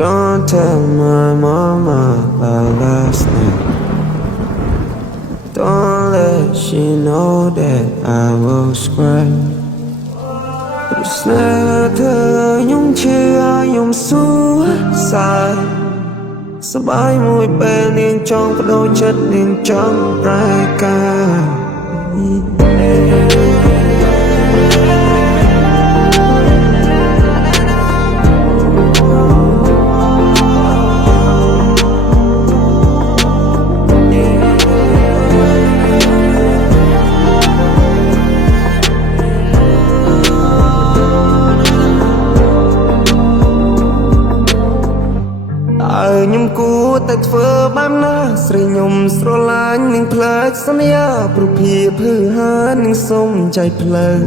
Don't tell my mama about last night. Don't let she know that I was crying. Snare เธอยุ่งเชื่อยุ่งสู้สายสบายมวยเป็นเนียงจองกระโดดจัดเนียงจองรายการខ្ញុំគួរតែធ្វើបែបណាស្រីខ្ញុំស្រឡាញ់នឹងផ្លែសន្យាព្រោះភាពហឺហានឹងសុំใจផ្លូវ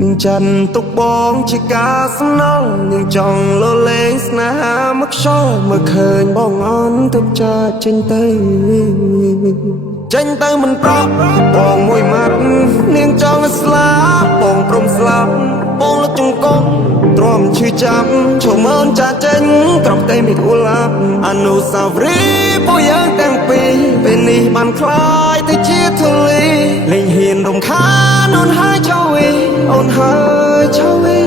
នឹងចាន់ទុកបងជាការសំណល់នឹងចង់លលែងស្នេហាមកខ្យល់មើលឃើញបងអន់ទៅចាចេញទៅមិនប្រកបងមួយម៉ាត់នាងចង់ស្លាប់បងព្រមស្លាប់បងលុតជង្គង់ទ្រាំឈឺចាប់ឈរមើលចាចេញត្រង់តែមិនអ៊ូឡាប់អនុស្សាវរីយ៍ពួកយើងទាំងពីរពេលនេះបានคล้ายទៅជាធូលីលែងហ៊ានរំខានអូនហើយចៅវីអូនហើយចៅវី